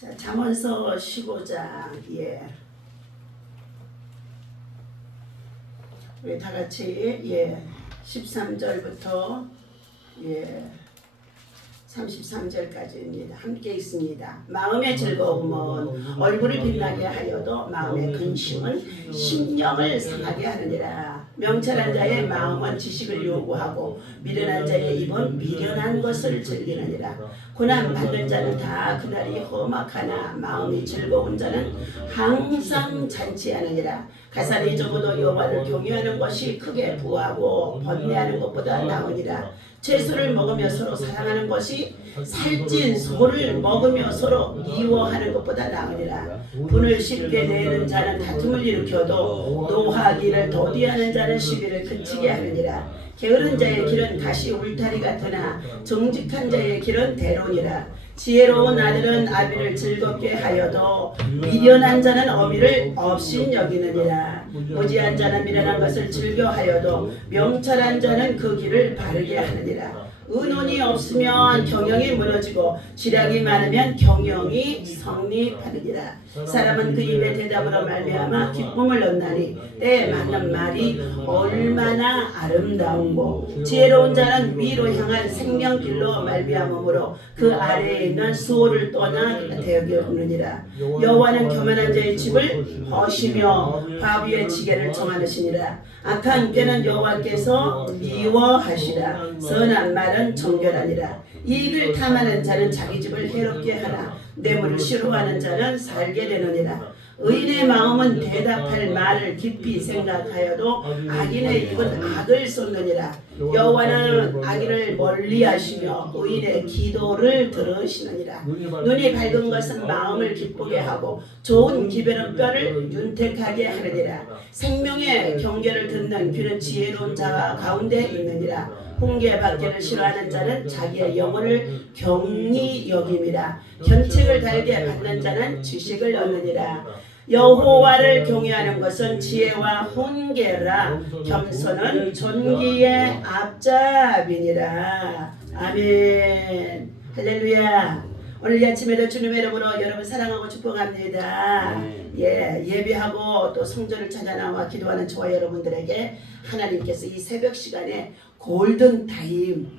자, 잠언서 15장. 우리 다 같이 13절부터 33절까지입니다. 함께 있습니다. 마음의 즐거움은 얼굴을 빛나게 하여도 마음의 근심은 심령을 상하게 하느니라. 명철한 자의 마음은 지식을 요구하고 미련한 자의 입은 미련한 것을 즐기느니라. 고난 받는 자는 다 그날이 험악하나 마음이 즐거운 자는 항상 잔치하느니라. 가산이 적어도 여호와를 경외하는 것이 크게 부하고 번뇌하는 것보다 나으니라. 채소를 먹으며 서로 사랑하는 것이 살찐 소를 먹으며 서로 미워하는 것보다 나으니라. 분을 쉽게 내는 자는 다툼을 일으켜도 노하기를 더디하는 자는 시비를 그치게 하느니라. 게으른 자의 길은 가시 울타리 같으나 정직한 자의 길은 대론이라. 지혜로운 아들은 아비를 즐겁게 하여도 미련한 자는 어미를 업신여기느니라. 무지한 자는 미련한 것을 즐겨하여도 명철한 자는 그 길을 바르게 하느니라. 의논이 없으면 경영이 무너지고 지략이 많으면 경영이 성립하느니라. 사람은 그 입의 대답으로 말미암아 기쁨을 얻나니 때에 맞는 말이 얼마나 아름다운고. 지혜로운 자는 위로 향한 생명길로 말미암으므로 그 아래에 있는 수호를 떠나 대역에 오느니라. 여호와는 교만한 자의 집을 허시며 바위의 지게를 정하시니라. 악한 꾀는 여호와께서 미워하시라. 선한 말은 정결하니라. 이익을 탐하는 자는 자기 집을 해롭게 하나 뇌물을 싫어하는 자는 살게 되느니라. 의인의 마음은 대답할 말을 깊이 생각하여도 악인의 입은 악을 쏟느니라. 여호와는 악인을 멀리하시며 의인의 기도를 들으시느니라. 눈이 밝은 것은 마음을 기쁘게 하고 좋은 기별은 뼈를 윤택하게 하느니라. 생명의 경계를 듣는 귀는 지혜로운 자가 가운데 있느니라. 훈계받기를 싫어하는 자는 자기의 영혼을 경히 여김이라. 견책을 달게 받는 자는 지식을 얻느니라. 여호와를 경외하는 것은 지혜와 훈계라. 겸손은 존귀의 앞잡이니라. 아멘. 할렐루야. 오늘 아침에도 주님의 이름으로 여러분 사랑하고 축복합니다. 예배하고 또 성전을 찾아 나와 기도하는 저와 여러분들에게 하나님께서 이 새벽 시간에 골든 타임,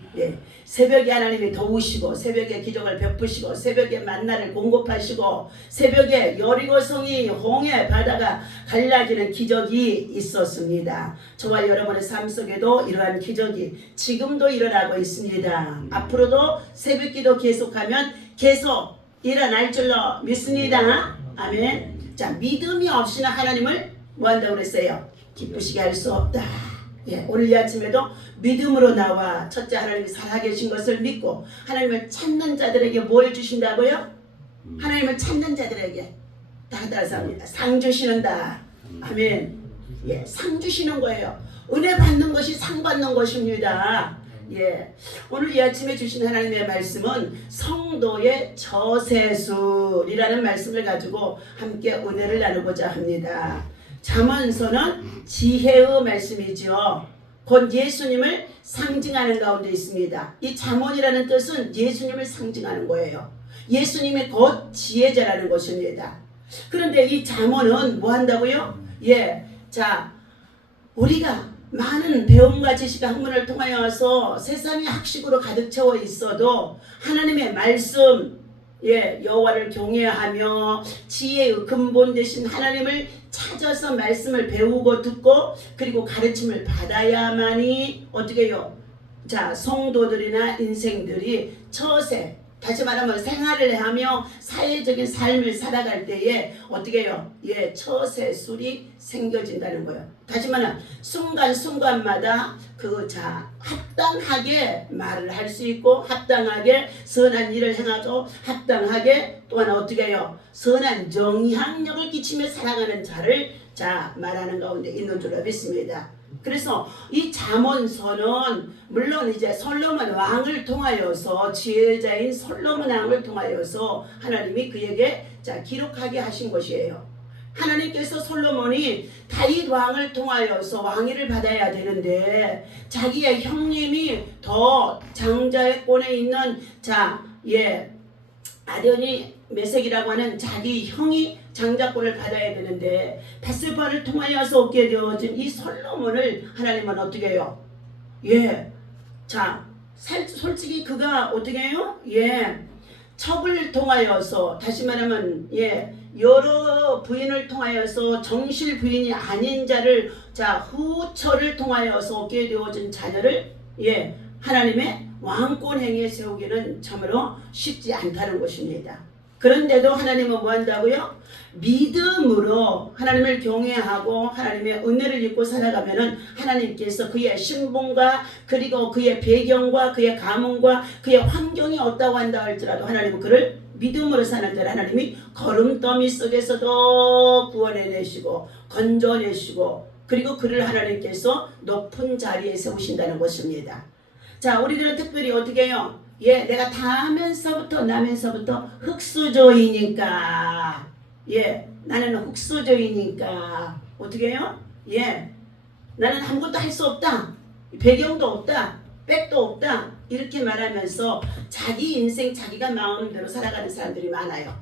새벽에 하나님이 도우시고 새벽에 기적을 베푸시고 새벽에 만나를 공급하시고 새벽에 여리고성이 홍해 바다가 갈라지는 기적이 있었습니다. 저와 여러분의 삶 속에도 이러한 기적이 지금도 일어나고 있습니다. 앞으로도 새벽기도 계속하면 계속 일어날 줄로 믿습니다. 아멘. 자, 믿음이 없이는 하나님을 뭐한다고 그랬어요? 기쁘시게 할 수 없다. 오늘 이 아침에도 믿음으로 나와 첫째 하나님이 살아계신 것을 믿고 하나님을 찾는 자들에게 뭘 주신다고요? 하나님을 찾는 자들에게 따라서 합니다. 상 주시는다. 아멘. 상 주시는 거예요. 은혜 받는 것이 상 받는 것입니다. 오늘 이 아침에 주신 하나님의 말씀은 성도의 저세술이라는 말씀을 가지고 함께 은혜를 나누고자 합니다. 잠언서는 지혜의 말씀이죠. 곧 예수님을 상징하는 가운데 있습니다. 이 잠언이라는 뜻은 예수님을 상징하는 거예요. 예수님이 곧 지혜자라는 것입니다. 그런데 이 잠언은 뭐 한다고요? 자, 우리가 많은 배움과 지식 학문을 통하여서 세상이 학식으로 가득 채워 있어도 하나님의 말씀, 여호와를 경외하며 지혜의 근본 되신 하나님을 찾아서 말씀을 배우고 듣고 그리고 가르침을 받아야만이 어떻게 해요? 자, 성도들이나 인생들이 처세, 다시 말하면 생활을 하며 사회적인 삶을 살아갈 때에 어떻게 해요? 처세술이 생겨진다는 거예요. 다시 말하면 순간순간마다 합당하게 말을 할 수 있고 합당하게 선한 일을 행하고 합당하게 또한 어떻게 해요? 선한 영향력을 끼치며 살아가는 자를 말하는 가운데 있는 줄로 믿습니다. 그래서 이 잠언서는 물론 이제 솔로몬 왕을 통하여서 지혜자인 솔로몬 왕을 통하여서 하나님이 그에게 기록하게 하신 것이에요. 하나님께서 솔로몬이 다윗 왕을 통하여서 왕위를 받아야 되는데 자기의 형님이 더 장자권에 있는 아련이 메섹이라고 하는 자기 형이 장자권을 받아야 되는데 바세바를 통하여서 얻게 되어진 이 솔로몬을 하나님은 어떻게 해요? 예, 자 솔직히 그가 어떻게 해요? 예, 첩을 통하여서 다시 말하면 예, 여러 부인을 통하여서 정실 부인이 아닌 자를 자 후처를 통하여서 얻게 되어진 자녀를 예, 하나님의 왕권 행위에 세우기는 참으로 쉽지 않다는 것입니다. 그런데도 하나님은 뭐 한다고요? 믿음으로 하나님을 경외하고 하나님의 은혜를 입고 살아가면은 하나님께서 그의 신분과 그리고 그의 배경과 그의 가문과 그의 환경이 어떠고 한다 할지라도 하나님은 그를 믿음으로 사는 자를 하나님이 거름더미 속에서도 구원해내시고 건져내시고 그리고 그를 하나님께서 높은 자리에 세우신다는 것입니다. 자, 우리들은 특별히 어떻게 해요? 예, 내가 다 나면서부터 흙수저이니까 예, 나는 흙수저이니까 어떻게 해요? 예, 나는 아무것도 할 수 없다. 배경도 없다. 백도 없다. 이렇게 말하면서 자기 인생 자기가 마음대로 살아가는 사람들이 많아요.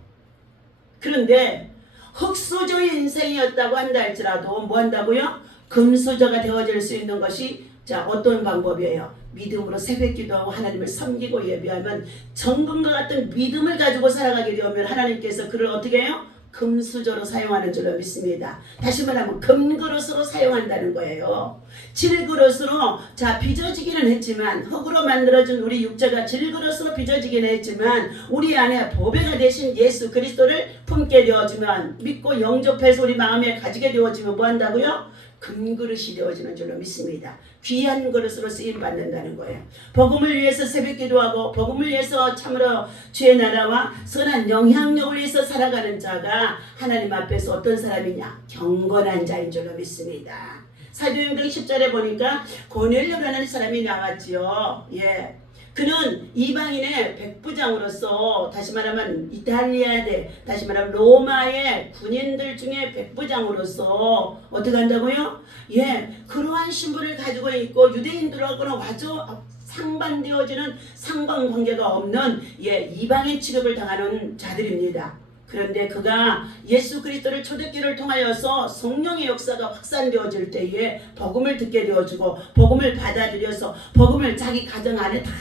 그런데 흙수저의 인생이었다고 한다 할지라도 뭐 한다고요? 금수저가 되어질 수 있는 것이 자 어떤 방법이에요? 믿음으로 새벽기도하고 하나님을 섬기고 예배하면 정금과 같은 믿음을 가지고 살아가게 되면 하나님께서 그를 어떻게 해요? 금수저로 사용하는 줄로 믿습니다. 다시 말하면 금그릇으로 사용한다는 거예요. 질그릇으로 자 빚어지기는 했지만 흙으로 만들어진 우리 육체가 질그릇으로 빚어지기는 했지만 우리 안에 보배가 되신 예수 그리스도를 품게 되어지면 믿고 영접해서 우리 마음에 가지게 되어지면 뭐 한다고요? 금그릇이 되어지는 줄로 믿습니다. 귀한 그릇으로 쓰임받는다는 거예요. 복음을 위해서 새벽기도하고 복음을 위해서 참으로 주의 나라와 선한 영향력을 위해서 살아가는 자가 하나님 앞에서 어떤 사람이냐? 경건한 자인 줄로 믿습니다. 사도행전 10절에 보니까 고넬료라는 사람이 나왔지요. 예. 그는 이방인의 백부장으로서 다시 말하면 이탈리아대 다시 말하면 로마의 군인들 중에 백부장으로서 어떻게 한다고요? 예, 그러한 신분을 가지고 있고 유대인들하고는 아주 상반되어지는 상관관계가 없는 예, 이방인 취급을 당하는 자들입니다. 그런데 그가 예수 그리스도를 초대교회를 통하여서 성령의 역사가 확산되어질 때에 복음을 듣게 되어지고 복음을 받아들여서 복음을 자기 가정 안에 다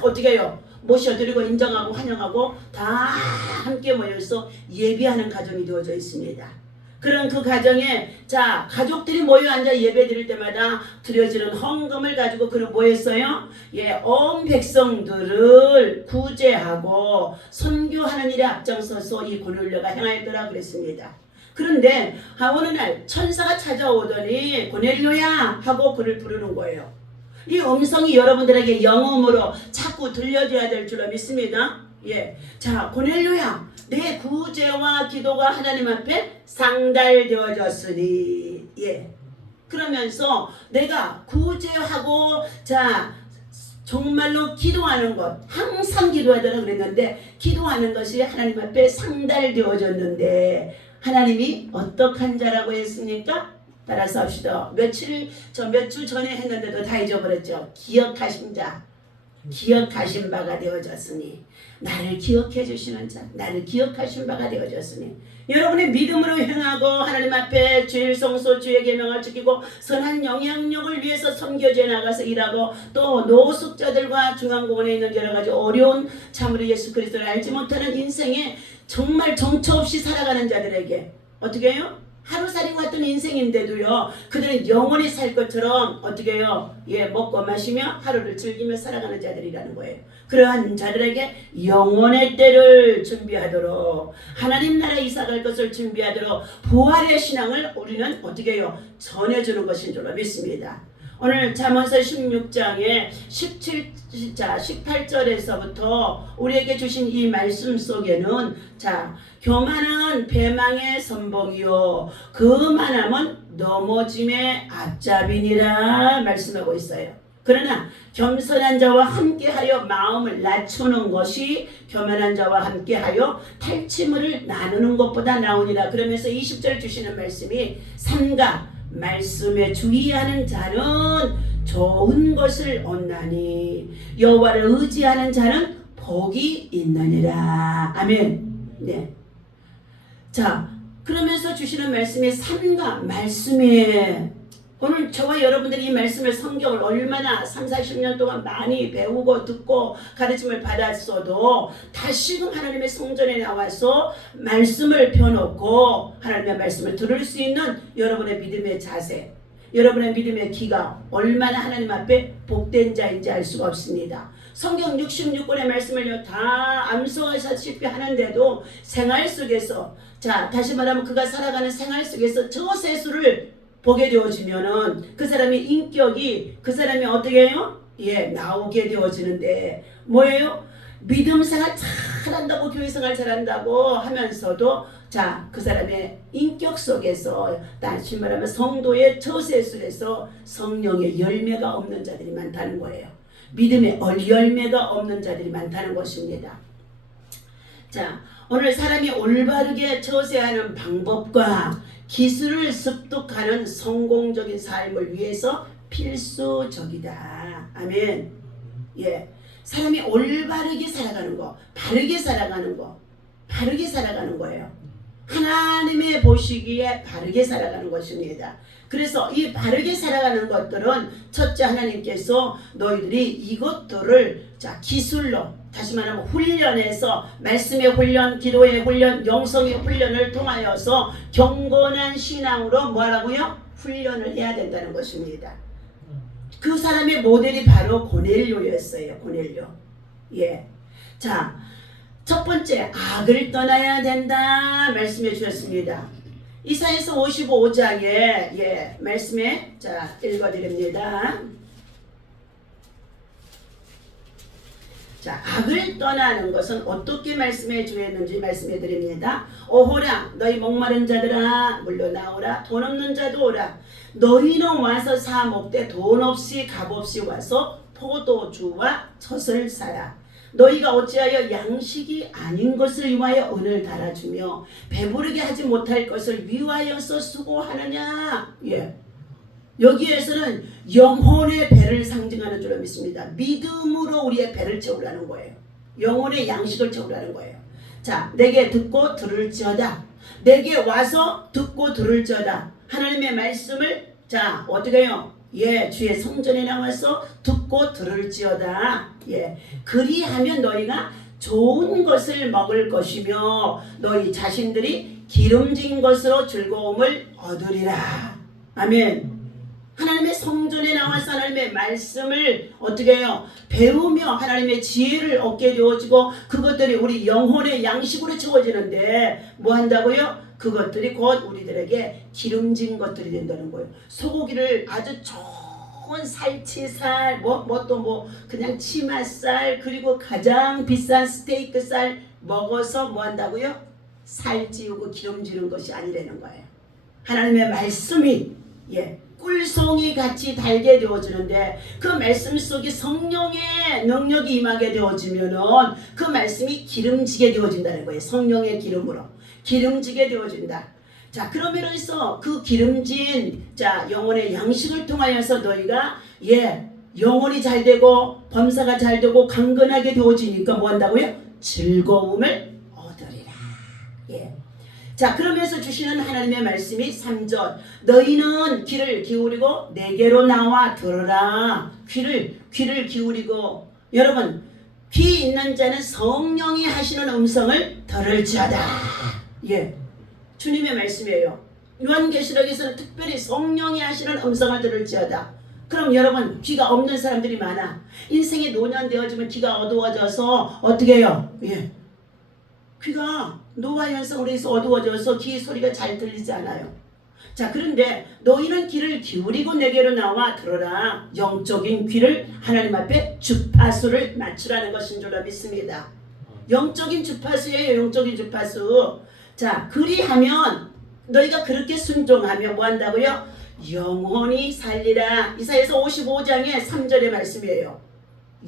어떻게 해요? 모셔드리고 인정하고 환영하고 다 함께 모여서 예배하는 가정이 되어져 있습니다. 그런 그 가정에 자 가족들이 모여 앉아 예배 드릴 때마다 드려지는 헌금을 가지고 그는 뭐 했어요? 예, 온 백성들을 구제하고 선교하는 일에 앞장서서 이 고넬료가 행하였더라 그랬습니다. 그런데 어느 날 천사가 찾아오더니 고넬료야 하고 그를 부르는 거예요. 이 음성이 여러분들에게 영음으로 자꾸 들려줘야 될 줄로 믿습니다. 예, 자 고넬료야 내 구제와 기도가 하나님 앞에 상달되어졌으니 예, 그러면서 내가 구제하고 자 정말로 기도하는 것 항상 기도하더라 그랬는데 기도하는 것이 하나님 앞에 상달되어졌는데 하나님이 어떡한 자라고 했습니까? 따라서 합시다. 몇 주 전에 했는데도 다 잊어버렸죠. 기억하신 자, 기억하신 바가 되어졌으니 나를 기억해 주시는 자, 나를 기억하신 바가 되어졌으니 여러분의 믿음으로 행하고 하나님 앞에 주일 성소 주의 계명을 지키고 선한 영향력을 위해서 선교지에 나가서 일하고 또 노숙자들과 중앙공원에 있는 여러 가지 어려운 참으로 예수 그리스도를 알지 못하는 인생에 정말 정처 없이 살아가는 자들에게 어떻게 해요? 하루살이와 같은 인생인데도요 그들은 영원히 살 것처럼 어떻게 해요? 예, 먹고 마시며 하루를 즐기며 살아가는 자들이라는 거예요. 그러한 자들에게 영원의 때를 준비하도록 하나님 나라에 이사갈 것을 준비하도록 부활의 신앙을 우리는 어떻게 해요? 전해주는 것인 줄로 믿습니다. 오늘 잠언서 16장에 18절에서부터 우리에게 주신 이 말씀 속에는 자 교만은 배망의 선봉이요 그만함은 넘어짐의 앞잡이니라 말씀하고 있어요. 그러나 겸손한 자와 함께하여 마음을 낮추는 것이 교만한 자와 함께하여 탈취물을 나누는 것보다 나으니라. 그러면서 20절 주시는 말씀이 삼가 말씀에 주의하는 자는 좋은 것을 얻나니 여호와를 의지하는 자는 복이 있느니라. 아멘. 네. 자, 그러면서 주시는 말씀이 삶과 말씀이에요. 오늘 저와 여러분들이 이 말씀을 성경을 얼마나 30-40년 동안 많이 배우고 듣고 가르침을 받았어도 다시금 하나님의 성전에 나와서 말씀을 펴놓고 하나님의 말씀을 들을 수 있는 여러분의 믿음의 자세, 여러분의 믿음의 귀가 얼마나 하나님 앞에 복된 자인지 알 수가 없습니다. 성경 66권의 말씀을 다 암송하시다시피 하는데도 생활 속에서, 자 다시 말하면 그가 살아가는 생활 속에서 저 세수를 보게 되어지면은 그 사람의 인격이, 그 사람이 어떻게 해요? 예, 나오게 되어지는데 뭐예요? 믿음 생활 잘한다고, 교회 생활 잘한다고 하면서도 자, 그 사람의 인격 속에서, 다시 말하면 성도의 처세술에서 성령의 열매가 없는 자들이 많다는 거예요. 믿음의 열매가 없는 자들이 많다는 것입니다. 자, 오늘 사람이 올바르게 처세하는 방법과 기술을 습득하는 성공적인 삶을 위해서 필수적이다. 아멘. 예, 사람이 올바르게 살아가는 거, 바르게 살아가는 거, 바르게 살아가는 거예요. 하나님의 보시기에 바르게 살아가는 것입니다. 그래서 이 바르게 살아가는 것들은 첫째, 하나님께서 너희들이 이것들을 자 기술로, 다시 말하면 훈련해서, 말씀의 훈련, 기도의 훈련, 영성의 훈련을 통하여서 경건한 신앙으로 뭐하라고요? 훈련을 해야 된다는 것입니다. 그 사람의 모델이 바로 고넬료였어요. 고넬료. 예. 자, 첫 번째, 악을 떠나야 된다 말씀해 주셨습니다. 이사야서 55장에 예, 말씀에 자 읽어드립니다. 자, 악을 떠나는 것은 어떻게 말씀해 주었는지 말씀해 드립니다. 오호라 너희 목마른 자들아 물러나오라, 돈 없는 자도 오라. 너희는 와서 사 먹되 돈 없이 값 없이 와서 포도주와 젖을 사라. 너희가 어찌하여 양식이 아닌 것을 위하여 은을 달아주며 배부르게 하지 못할 것을 위하여서 수고하느냐. 예. 여기에서는 영혼의 배를 상징하는 줄로 믿습니다. 믿음으로 우리의 배를 채우라는 거예요. 영혼의 양식을 채우라는 거예요. 자, 내게 듣고 들을지어다. 내게 와서 듣고 들을지어다. 하나님의 말씀을 자 어떻게 해요? 예, 주의 성전에 나와서 듣고 들을지어다. 예, 그리하면 너희가 좋은 것을 먹을 것이며 너희 자신들이 기름진 것으로 즐거움을 얻으리라. 아멘. 하나님의 성전에 나와서 하나님의 말씀을 어떻게 해요? 배우며 하나님의 지혜를 얻게 되어지고 그것들이 우리 영혼의 양식으로 채워지는데 뭐 한다고요? 그것들이 곧 우리들에게 기름진 것들이 된다는 거예요. 소고기를 아주 좋은 살치살, 그냥 치맛살, 그리고 가장 비싼 스테이크살 먹어서 뭐 한다고요? 살찌우고 기름지는 것이 아니라는 거예요. 하나님의 말씀이 예, 꿀송이 같이 달게 되어지는데 그 말씀 속에 성령의 능력이 임하게 되어지면은 그 말씀이 기름지게 되어진다는 거예요. 성령의 기름으로 기름지게 되어진다. 자, 그러면서 그 기름진 자 영혼의 양식을 통하여서 너희가 예 영혼이 잘 되고 범사가 잘 되고 강건하게 되어지니까 뭐 한다고요? 즐거움을 얻으리라. 예. 자, 그러면서 주시는 하나님의 말씀이 3절 너희는 귀를 기울이고 내게로 나와 들으라. 귀를 기울이고, 여러분 귀 있는 자는 성령이 하시는 음성을 들을지어다. 예, 주님의 말씀이에요. 요한계시록에서는 특별히 성령이 하시는 음성을 들을지어다. 그럼 여러분 귀가 없는 사람들이 많아. 인생이 노년되어지면 귀가 어두워져서 어떻게 해요? 예, 귀가 노화 현상으로 해서 어두워져서 귀 소리가 잘 들리지 않아요. 자, 그런데 너희는 귀를 기울이고 내게로 나와 들어라. 영적인 귀를 하나님 앞에 주파수를 맞추라는 것인 줄로 믿습니다. 영적인 주파수예요. 영적인 주파수. 자, 그리하면 너희가 그렇게 순종하면 뭐 한다고요? 영혼이 살리라. 이사야서 55장의 3절의 말씀이에요.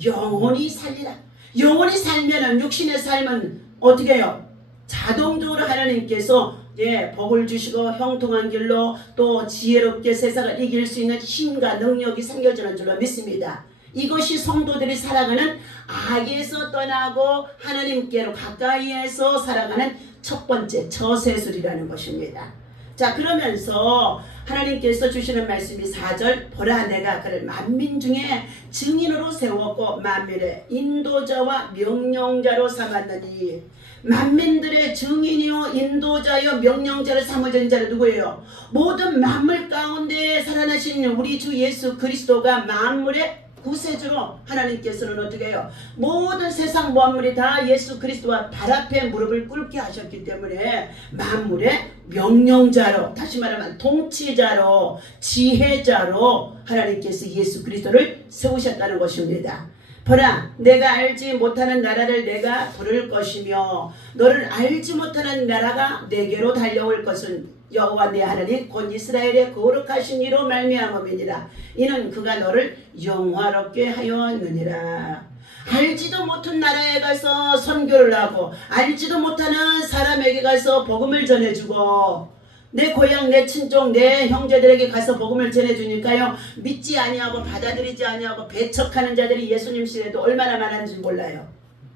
영혼이 살리라. 영혼이 살면은 육신의 삶은 어떻게 해요? 자동적으로 하나님께서 예, 복을 주시고 형통한 길로 또 지혜롭게 세상을 이길 수 있는 힘과 능력이 생겨지는 줄로 믿습니다. 이것이 성도들이 살아가는 악에서 떠나고 하나님께로 가까이에서 살아가는 첫 번째 처세술이라는 것입니다. 자, 그러면서 하나님께서 주시는 말씀이 4절, 보라 내가 그를 만민 중에 증인으로 세웠고 만민의 인도자와 명령자로 삼았느니. 만민들의 증인이요 인도자요 명령자를 삼으신 자는 누구예요? 모든 만물 가운데 살아나신 우리 주 예수 그리스도가 만물의 구세주로 하나님께서는 어떻게 해요? 모든 세상 만물이 다 예수 그리스도와 발 앞에 무릎을 꿇게 하셨기 때문에 만물의 명령자로, 다시 말하면 통치자로, 지혜자로 하나님께서 예수 그리스도를 세우셨다는 것입니다. 보라 내가 알지 못하는 나라를 내가 부를 것이며 너를 알지 못하는 나라가 내게로 달려올 것은 여호와 내 하나님 곧 이스라엘의 거룩하신 이로 말미암음이니라. 이는 그가 너를 영화롭게 하였느니라. 알지도 못한 나라에 가서 선교를 하고 알지도 못하는 사람에게 가서 복음을 전해주고 내 고향 내 친족 내 형제들에게 가서 복음을 전해주니까요 믿지 아니하고 받아들이지 아니하고 배척하는 자들이 예수님 시대에도 얼마나 많은지 몰라요.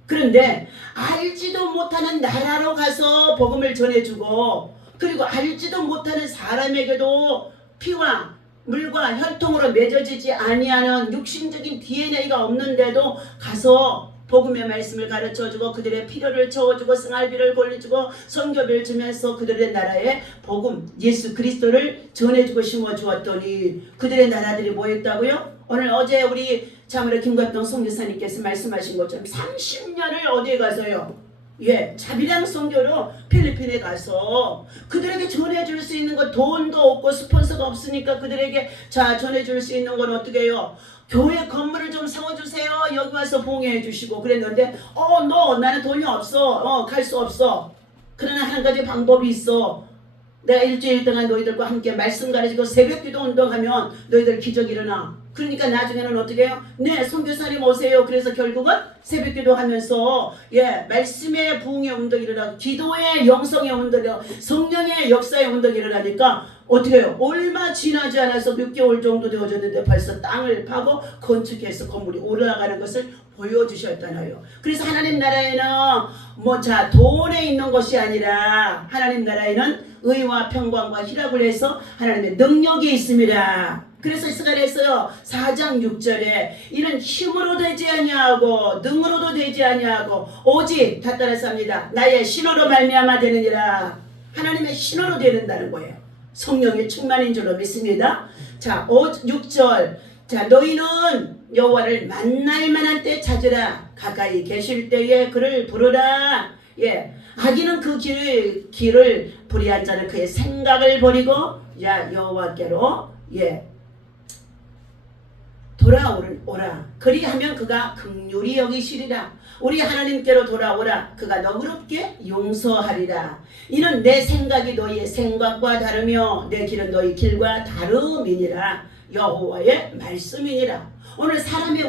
그런데 알지도 못하는 나라로 가서 복음을 전해주고 그리고 알지도 못하는 사람에게도 피와 물과 혈통으로 맺어지지 아니하는 육신적인 DNA가 없는데도 가서 복음의 말씀을 가르쳐주고 그들의 필요를 채워주고 생활비를 골라주고 선교비를 주면서 그들의 나라에 복음 예수 그리스도를 전해주고 심어주었더니 그들의 나라들이 뭐였다고요? 오늘 어제 우리 참으로 김갑동 선교사님께서 말씀하신 것처럼 30년을 어디에 가서요? 자비랑 선교로 필리핀에 가서 그들에게 전해줄 수 있는 것 돈도 없고 스폰서가 없으니까 그들에게 자 전해줄 수 있는 건 어떻게 해요? 교회 건물을 좀 세워주세요. 여기 와서 봉해해 주시고 그랬는데 너 나는 돈이 없어. 갈 수 없어. 그러나 한 가지 방법이 있어. 내가 일주일 동안 너희들과 함께 말씀 가르치고 새벽기도 운동하면 너희들 기적 일어나. 그러니까 나중에는 어떻게 해요? 네, 선교사님 오세요. 그래서 결국은 새벽기도 하면서 말씀의 부흥의 운동이 일어나고 기도의 영성의 운동이 성령의 역사의 운동이 일어나니까 어떻게 해요? 얼마 지나지 않아서 6개월 정도 되어졌는데 벌써 땅을 파고 건축해서 건물이 올라가는 것을 보여주셨잖아요. 그래서 하나님 나라에는 돈에 있는 것이 아니라 하나님 나라에는 의와 평강과 희락을 해서 하나님의 능력이 있습니다. 그래서 스가랴서 4장 6절에 이는 힘으로 되지 아니하고 능으로도 되지 아니하고 오직 다 따라서 합니다. 나의 신호로 말미암아 되느니라. 하나님의 신호로 되는다는 거예요. 성령의 충만인 줄로 믿습니다. 자, 6절. 자, 너희는 여호와를 만날 만한 때 찾으라. 가까이 계실 때에 그를 부르라. 악인은 그 길을 불의한 자는 그의 생각을 버리고 여호와께로 돌아오라. 그리하면 그가 긍휼히 여기시리라. 우리 하나님께로 돌아오라. 그가 너그럽게 용서하리라. 이는 내 생각이 너희의 생각과 다르며 내 길은 너희 길과 다름이니라. 여호와의 말씀이니라. 오늘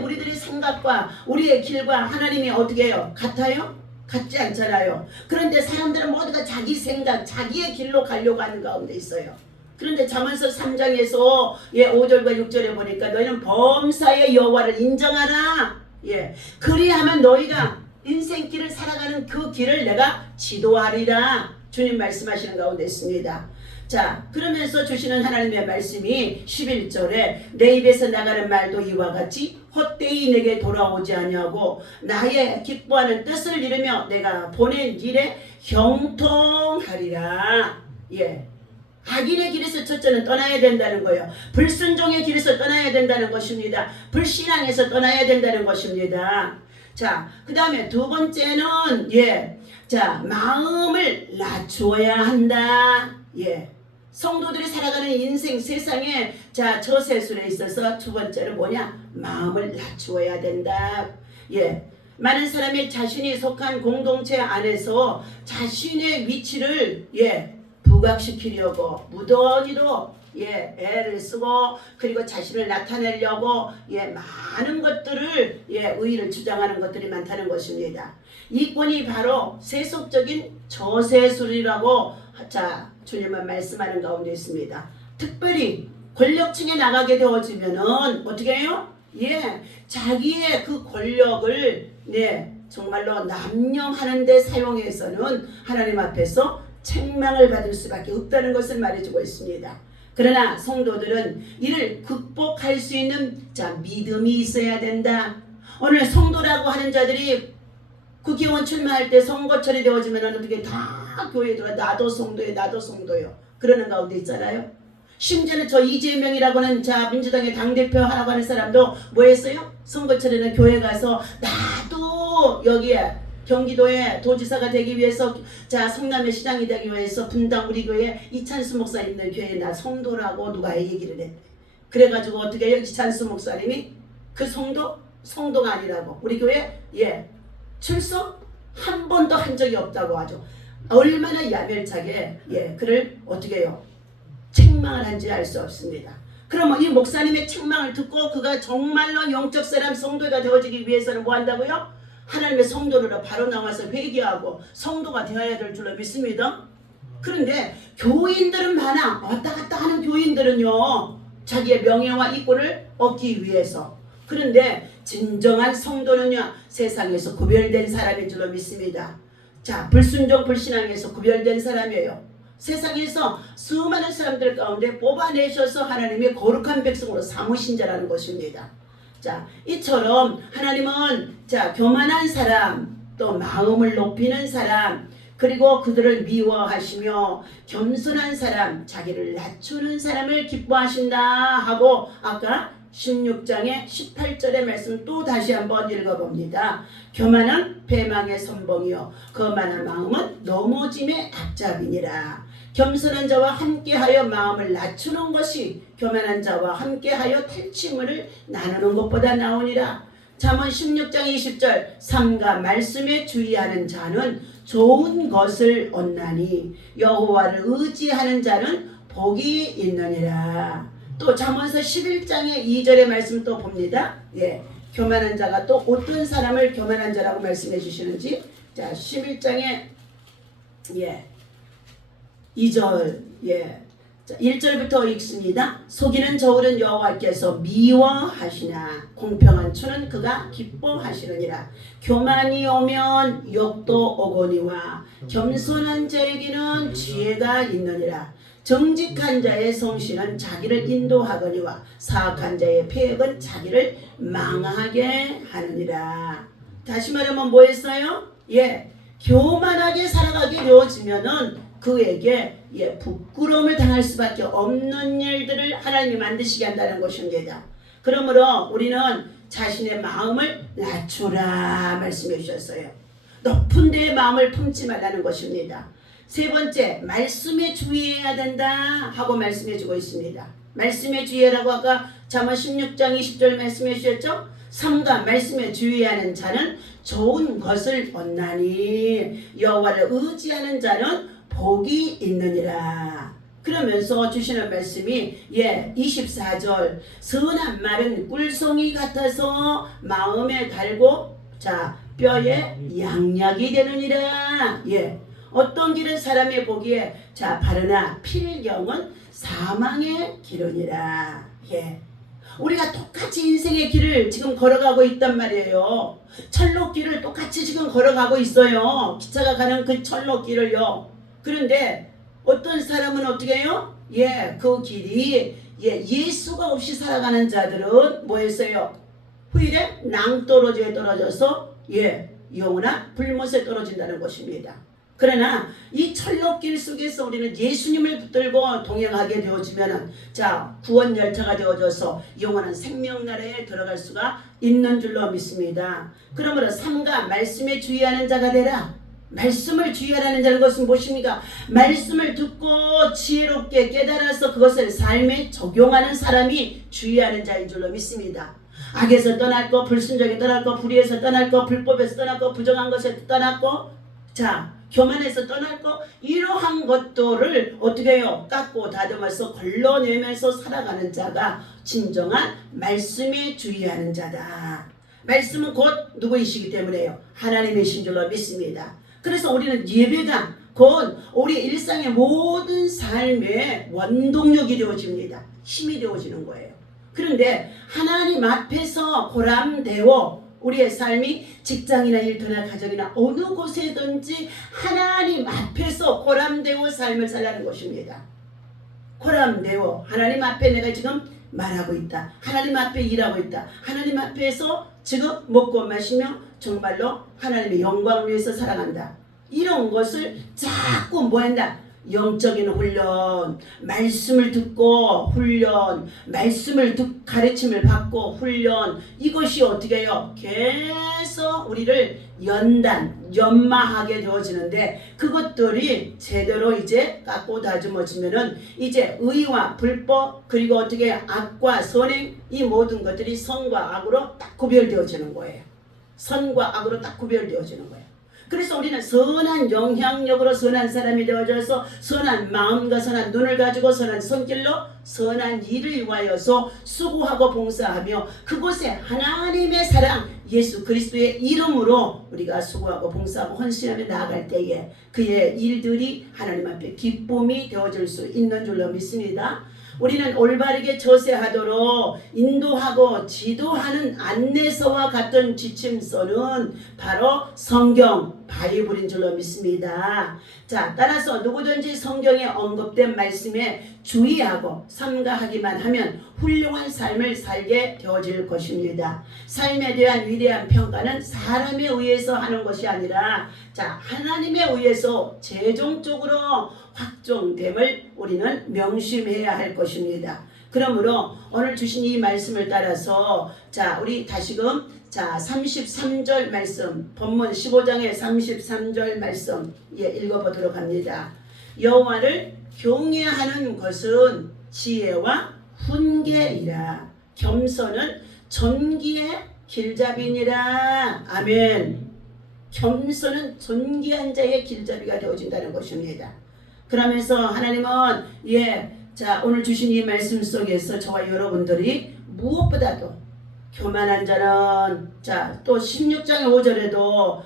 우리들의 생각과 우리의 길과 하나님이 어떻게 해요? 같아요? 같지 않잖아요. 그런데 사람들은 모두가 자기 생각, 자기의 길로 가려고 하는 가운데 있어요. 그런데 잠언서 3장에서 5절과 6절에 보니까 너희는 범사의 여호와를 인정하라. 그리하면 너희가 인생길을 살아가는 그 길을 내가 지도하리라. 주님 말씀하시는 가운데 있습니다. 자, 그러면서 주시는 하나님의 말씀이 11절에 내 입에서 나가는 말도 이와 같이 헛되이 내게 돌아오지 아니하고 나의 기뻐하는 뜻을 이루며 내가 보낸 길에 형통하리라. 악인의 길에서 첫째는 떠나야 된다는 거예요. 불순종의 길에서 떠나야 된다는 것입니다. 불신앙에서 떠나야 된다는 것입니다. 자, 그 다음에 두 번째는 마음을 낮추어야 한다. 성도들이 살아가는 인생 세상에 저세술에 있어서 두 번째는 뭐냐? 마음을 낮추어야 된다. 많은 사람이 자신이 속한 공동체 안에서 자신의 위치를 부각시키려고 무던히도 애를 쓰고 그리고 자신을 나타내려고 많은 것들을 의의를 주장하는 것들이 많다는 것입니다. 이권이 바로 세속적인 저세술이라고 주님은 말씀하는 가운데 있습니다. 특별히 권력층에 나가게 되어지면은 어떻게 해요? 자기의 그 권력을 정말로 남용하는 데 사용해서는 하나님 앞에서 책망을 받을 수밖에 없다는 것을 말해주고 있습니다. 그러나 성도들은 이를 극복할 수 있는 믿음이 있어야 된다. 오늘 성도라고 하는 자들이 국회의원 출마할 때 선거철이 되어지면 어떻게 다 교회에 들어와 나도 성도요 그러는 가운데 있잖아요. 심지어는 저 이재명이라고 하는 민주당의 당대표 하라고 하는 사람도 뭐 했어요? 선거철에는 교회 가서 나도 여기에 경기도의 도지사가 되기 위해서 성남의 시장이 되기 위해서 분당 우리 교회 이찬수 목사 있는 교회에 나 성도라고 누가 얘기를 해. 그래가지고 어떻게 해요? 이찬수 목사님이 그 성도가 아니라고 우리 교회 출석 한 번도 한 적이 없다고 하죠. 얼마나 야멸차게 그를 어떻게 해요? 책망을 한지 알 수 없습니다. 그러면 이 목사님의 책망을 듣고 그가 정말로 영적 사람 성도가 되어지기 위해서는 뭐 한다고요? 하나님의 성도로 바로 나와서 회개하고 성도가 되어야 될 줄로 믿습니다. 그런데 교인들은 많아. 왔다 갔다 하는 교인들은요, 자기의 명예와 이권을 얻기 위해서. 그런데 진정한 성도는요, 세상에서 구별된 사람인 줄로 믿습니다. 불순종 불신앙에서 구별된 사람이에요. 세상에서 수많은 사람들 가운데 뽑아내셔서 하나님의 거룩한 백성으로 삼으신 자라는 것입니다. 이처럼 하나님은 교만한 사람, 또 마음을 높이는 사람, 그리고 그들을 미워하시며 겸손한 사람, 자기를 낮추는 사람을 기뻐하신다 하고 아까 16장의 18절의 말씀 또 다시 한번 읽어봅니다. 교만은 패망의 선봉이요 거만한 마음은 넘어짐의 앞잡이니라. 겸손한 자와 함께하여 마음을 낮추는 것이 교만한 자와 함께하여 탈취물을 나누는 것보다 나으니라. 잠언 16장 20절 삼가 말씀에 주의하는 자는 좋은 것을 얻나니 여호와를 의지하는 자는 복이 있느니라. 또 잠언서 11장의 2절의 말씀 또 봅니다. 교만한 자가 또 어떤 사람을 교만한 자라고 말씀해 주시는지 11장의 2절 1절부터 읽습니다. 속이는 저울은 여호와께서 미워하시나 공평한 추는 그가 기뻐하시느니라. 교만이 오면 욕도 오거니와 겸손한 자에게는 지혜가 있느니라. 정직한 자의 성실은 자기를 인도하거니와 사악한 자의 패역은 자기를 망하게 하느니라. 다시 말하면 뭐 했어요? 교만하게 살아가게 되어지면은 그에게 부끄러움을 당할 수밖에 없는 일들을 하나님이 만드시게 한다는 것입니다. 그러므로 우리는 자신의 마음을 낮추라 말씀해 주셨어요. 높은 데에 마음을 품지 말라는 것입니다. 세 번째, 말씀에 주의해야 된다 하고 말씀해 주고 있습니다. 말씀에 주의하라고 아까 잠언 16장 20절 말씀해 주셨죠? 삼가 말씀에 주의하는 자는 좋은 것을 얻나니 여호와를 의지하는 자는 복이 있느니라. 그러면서 주시는 말씀이 24절 선한 말은 꿀송이 같아서 마음에 달고 뼈에 양약이 되느니라. 어떤 길은 사람의 보기에 바르나 필경은 사망의 길이니라. 우리가 똑같이 인생의 길을 지금 걸어가고 있단 말이에요. 철로길을 똑같이 지금 걸어가고 있어요. 기차가 가는 그 철로길을요. 그런데 어떤 사람은 어떻게 해요? 그 길이 예수가 없이 살아가는 자들은 뭐 했어요? 후일에 낭떠러지에 떨어져서 영원한 불못에 떨어진다는 것입니다. 그러나 이 철로길 속에서 우리는 예수님을 붙들고 동행하게 되어지면 구원 열차가 되어져서 영원한 생명나라에 들어갈 수가 있는 줄로 믿습니다. 그러므로 삼가 말씀에 주의하는 자가 되라. 말씀을 주의하라는 자는 것은 무엇입니까? 말씀을 듣고 지혜롭게 깨달아서 그것을 삶에 적용하는 사람이 주의하는 자인 줄로 믿습니다. 악에서 떠날 거, 불순종에 떠날 거, 불의에서 떠날 거, 불법에서 떠날 거, 부정한 것에서 떠날 거, 교만에서 떠날 거, 이러한 것들을 어떻게 해요? 깎고 다듬어서 걸러내면서 살아가는 자가 진정한 말씀에 주의하는 자다. 말씀은 곧 누구이시기 때문에요? 하나님이신 줄로 믿습니다. 그래서 우리는 예배가 곧 우리 일상의 모든 삶의 원동력이 되어집니다. 힘이 되어지는 거예요. 그런데 하나님 앞에서 보람되어 우리의 삶이 직장이나 일터나 가정이나 어느 곳에든지 하나님 앞에서 보람되어 삶을 살라는 것입니다. 보람되어 하나님 앞에 내가 지금 말하고 있다. 하나님 앞에 일하고 있다. 하나님 앞에서 지금 먹고 마시며 정말로 하나님의 영광을 위해서 살아간다. 이런 것을 자꾸 뭐한다? 영적인 훈련, 말씀을 듣고 훈련, 말씀을 가르침을 받고 훈련, 이것이 어떻게 해요? 계속 우리를 연마하게 되어지는데 그것들이 제대로 이제 깎고 다듬어지면은 이제 의와 불법 그리고 어떻게 악과 선행 이 모든 것들이 선과 악으로 딱 구별되어지는 거예요. 선과 악으로 딱 구별되어지는 거예요. 그래서 우리는 선한 영향력으로 선한 사람이 되어져서 선한 마음과 선한 눈을 가지고 선한 손길로 선한 일을 위하여서 수고하고 봉사하며 그곳에 하나님의 사랑 예수 그리스도의 이름으로 우리가 수고하고 봉사하고 헌신하며 나아갈 때에 그의 일들이 하나님 앞에 기쁨이 되어질 수 있는 줄로 믿습니다. 우리는 올바르게 처세하도록 인도하고 지도하는 안내서와 같은 지침서는 바로 성경 바이블인 줄로 믿습니다. 자, 따라서 누구든지 성경에 언급된 말씀에 주의하고 삼가하기만 하면 훌륭한 삶을 살게 되어질 것입니다. 삶에 대한 위대한 평가는 사람에 의해서 하는 것이 아니라 하나님에 의해서 최종적으로 확정됨을 우리는 명심해야 할 것입니다. 그러므로 오늘 주신 이 말씀을 따라서 우리 다시금 33절 말씀 본문 15장의 33절 말씀 읽어보도록 합니다. 여호와를 경외하는 것은 지혜와 훈계이라 겸손은 존귀의 길잡이니라. 아멘. 겸손은 존귀한 자의 길잡이가 되어진다는 것입니다. 그러면서 하나님은 오늘 주신 이 말씀 속에서 저와 여러분들이 무엇보다도 교만한 자는 또 16장의 5절에도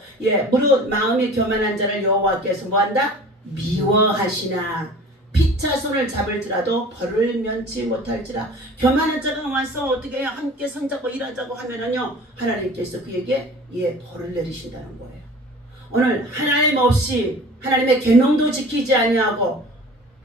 무릇 마음이 교만한 자를 여호와께서 뭐한다? 미워하시나 피차손을 잡을지라도 벌을 면치 못할지라. 교만한 자가 와서 어떻게 함께 손잡고 일하자고 하면은요 하나님께서 그에게 벌을 내리신다는 거예요. 오늘 하나님 없이 하나님의 계명도 지키지 아니하고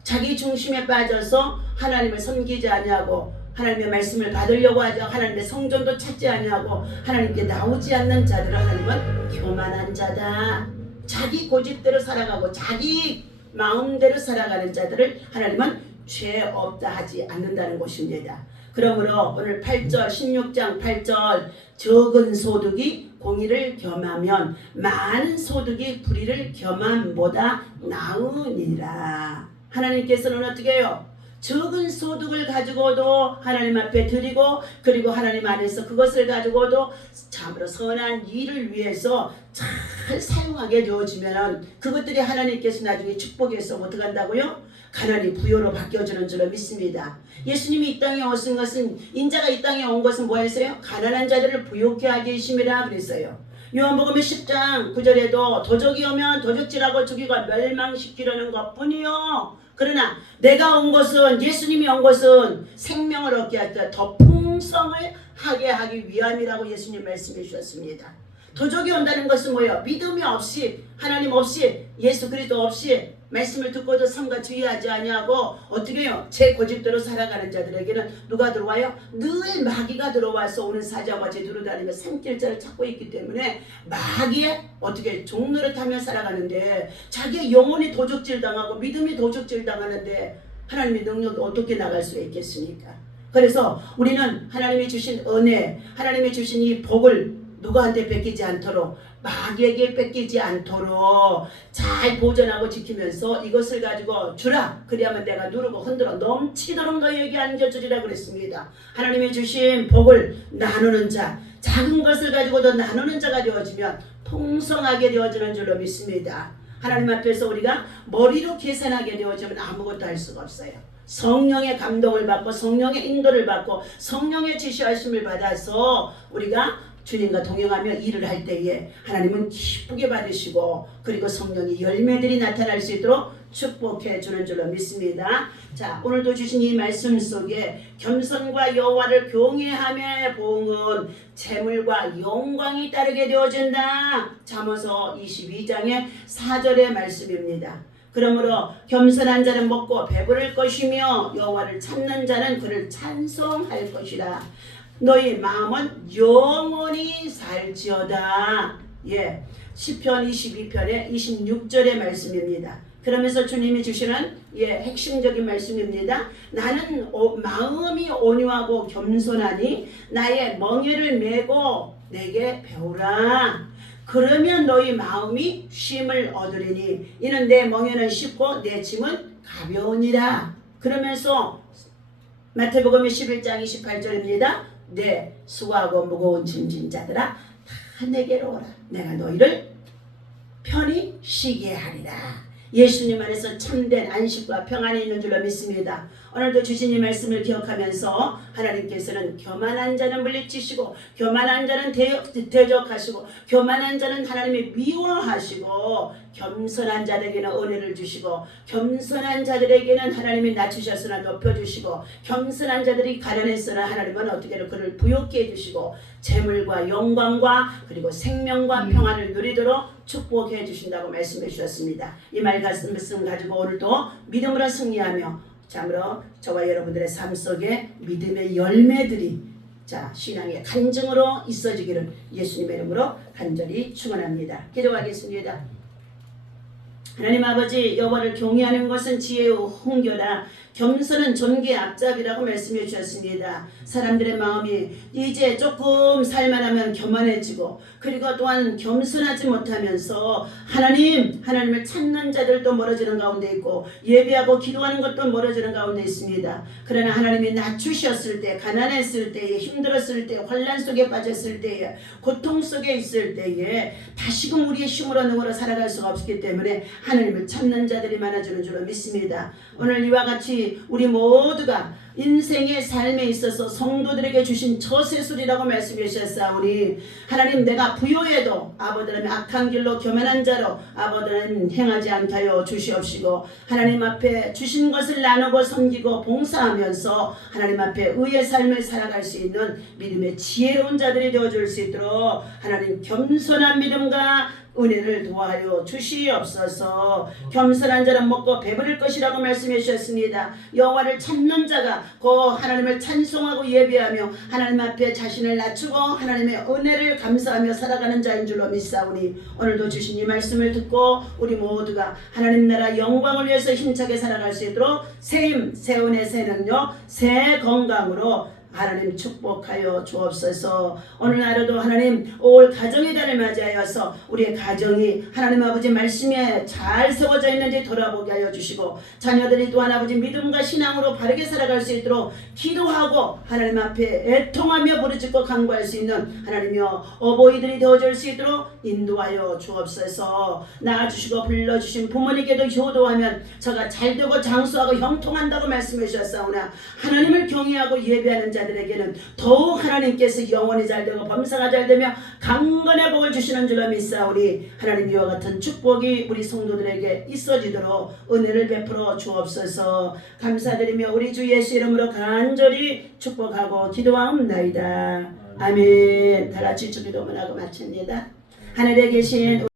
자기 중심에 빠져서 하나님을 섬기지 아니하고 하나님의 말씀을 받으려고 하지 하나님의 성전도 찾지 아니하고 하나님께 나오지 않는 자들은 하나님은 교만한 자다. 자기 고집대로 살아가고 자기 마음대로 살아가는 자들을 하나님은 죄 없다 하지 않는다는 것입니다. 그러므로 오늘 8절 16장 8절 적은 소득이 공의를 겸하면 많은 소득이 불의를 겸함보다 나으니라. 하나님께서는 어떻게 해요? 적은 소득을 가지고도 하나님 앞에 드리고 그리고 하나님 안에서 그것을 가지고도 참으로 선한 일을 위해서 잘 사용하게 되어지면 그것들이 하나님께서 나중에 축복해서 어떻게 한다고요? 가난이 부요로 바뀌어지는 줄로 믿습니다. 예수님이 이 땅에 오신 것은 인자가 이 땅에 온 것은 뭐였어요? 가난한 자들을 부요케 하게 하심이라 그랬어요. 요한복음 10장 9절에도 도적이 오면 도적질하고 죽이고 멸망시키려는 것뿐이요. 그러나 내가 온 것은 예수님이 온 것은 생명을 얻게 할 때 더 풍성을 하게 하기 위함이라고 예수님 말씀해 주셨습니다. 도적이 온다는 것은 뭐예요? 믿음이 없이 하나님 없이 예수 그리스도 없이 말씀을 듣고도 삼가 주의하지 아니하고 어떻게 해요? 제 고집대로 살아가는 자들에게는 누가 들어와요? 늘 마귀가 들어와서 오는 사자와 제두로 다니며 산길자를 찾고 있기 때문에 마귀의 어떻게 종노릇하며 살아가는데 자기의 영혼이 도적질 당하고 믿음이 도적질 당하는데 하나님의 능력이 어떻게 나갈 수 있겠습니까? 그래서 우리는 하나님이 주신 은혜, 하나님이 주신 이 복을 누구한테 뺏기지 않도록 마귀에게 뺏기지 않도록 잘 보존하고 지키면서 이것을 가지고 주라. 그래야만 내가 누르고 흔들어 넘치도록 너희에게 안겨주리라 그랬습니다. 하나님이 주신 복을 나누는 자, 작은 것을 가지고도 나누는 자가 되어지면 풍성하게 되어지는 줄로 믿습니다. 하나님 앞에서 우리가 머리로 계산하게 되어지면 아무것도 할 수가 없어요. 성령의 감동을 받고 성령의 인도를 받고 성령의 지시하심을 받아서 우리가 주님과 동행하며 일을 할 때에 하나님은 기쁘게 받으시고 그리고 성령의 열매들이 나타날 수 있도록 축복해 주는 줄로 믿습니다. 자, 오늘도 주신 이 말씀 속에 겸손과 여호와를 경외함의 보응은 재물과 영광이 따르게 되어진다. 잠언서 22장의 4절의 말씀입니다. 그러므로 겸손한 자는 먹고 배부를 것이며 여호와를 찾는 자는 그를 찬송할 것이라. 너희 마음은 영원히 살지어다. 예, 시편 22편의 26절의 말씀입니다. 그러면서 주님이 주시는 핵심적인 말씀입니다. 나는 마음이 온유하고 겸손하니 나의 멍에를 메고 내게 배우라. 그러면 너희 마음이 쉼을 얻으리니 이는 내 멍에는 쉽고 내 짐은 가벼우니라. 그러면서 마태복음 11장 28절입니다. 내 수고하고 무거운 짐진 자들아 다 내게로 오라. 내가 너희를 편히 쉬게 하리라. 예수님 안에서 참된 안식과 평안이 있는 줄로 믿습니다. 오늘도 주신 이 말씀을 기억하면서 하나님께서는 교만한 자는 물리치시고 교만한 자는 대적하시고 교만한 자는 하나님이 미워하시고 겸손한 자들에게는 은혜를 주시고 겸손한 자들에게는 하나님이 낮추셨으나 높여주시고 겸손한 자들이 가난했으나 하나님은 어떻게 그를 부욕해 해주시고 재물과 영광과 그리고 생명과 평안을 누리도록 축복해 주신다고 말씀해 주셨습니다. 이 말씀 가지고 오늘도 믿음으로 승리하며 참으로 저와 여러분들의 삶 속에 믿음의 열매들이 신앙의 간증으로 있어지기를 예수님의 이름으로 간절히 축원합니다. 기도하겠습니다. 하나님 아버지, 여호와를 경외하는 것은 지혜의 훈교라. 겸손은 존귀의 앞잡이라고 말씀해 주셨습니다. 사람들의 마음이 이제 조금 살만하면 교만해지고 그리고 또한 겸손하지 못하면서 하나님을 찾는 자들도 멀어지는 가운데 있고 예배하고 기도하는 것도 멀어지는 가운데 있습니다. 그러나 하나님이 낮추셨을 때, 가난했을 때에, 힘들었을 때, 환난 속에 빠졌을 때에, 고통 속에 있을 때에 다시금 우리의 힘으로 능으로 살아갈 수가 없기 때문에 하나님을 찾는 자들이 많아지는 줄로 믿습니다. 오늘 이와 같이 우리 모두가 인생의 삶에 있어서 성도들에게 주신 저세술이라고 말씀해 주셨사오니 하나님, 내가 부요해도 아버지는 악한 길로 교만한 자로 아버지는 행하지 않게 하여 주시옵시고 하나님 앞에 주신 것을 나누고 섬기고 봉사하면서 하나님 앞에 의의 삶을 살아갈 수 있는 믿음의 지혜로운 자들이 되어줄 수 있도록 하나님 겸손한 믿음과 은혜를 도와하여 주시옵소서. 겸손한 자는 먹고 배부를 것이라고 말씀해 주셨습니다. 여호와를 찾는 자가 그 하나님을 찬송하고 예배하며 하나님 앞에 자신을 낮추고 하나님의 은혜를 감사하며 살아가는 자인 줄로 믿사오니 오늘도 주신 이 말씀을 듣고 우리 모두가 하나님 나라 영광을 위해서 힘차게 살아갈 수 있도록 새 힘, 새 은혜, 새 능력, 새 건강으로 하나님 축복하여 주옵소서. 오늘 하루도 하나님 올 가정의 달을 맞이하여서 우리의 가정이 하나님 아버지 말씀에 잘 세워져 있는지 돌아보게 하여 주시고 자녀들이 또한 아버지 믿음과 신앙으로 바르게 살아갈 수 있도록 기도하고 하나님 앞에 애통하며 부르짖고 간구할 수 있는 하나님이여 어버이들이 되어줄 수 있도록 인도하여 주옵소서. 낳아주시고 불러주신 부모님께도 효도하면 저가 잘되고 장수하고 형통한다고 말씀해 주셨사오나 하나님을 경외하고 예배하는 자 들에게는 더욱 하나님께서 영원히 잘되고 범사가 잘되며 강건의 복을 주시는 줄로 믿사오니 하나님 이와 같은 축복이 우리 성도들에게 있어지도록 은혜를 베풀어 주옵소서. 감사드리며 우리 주 예수 이름으로 간절히 축복하고 기도하옵나이다. 아멘. 다같이 주기도문하고 마칩니다. 하늘에 계신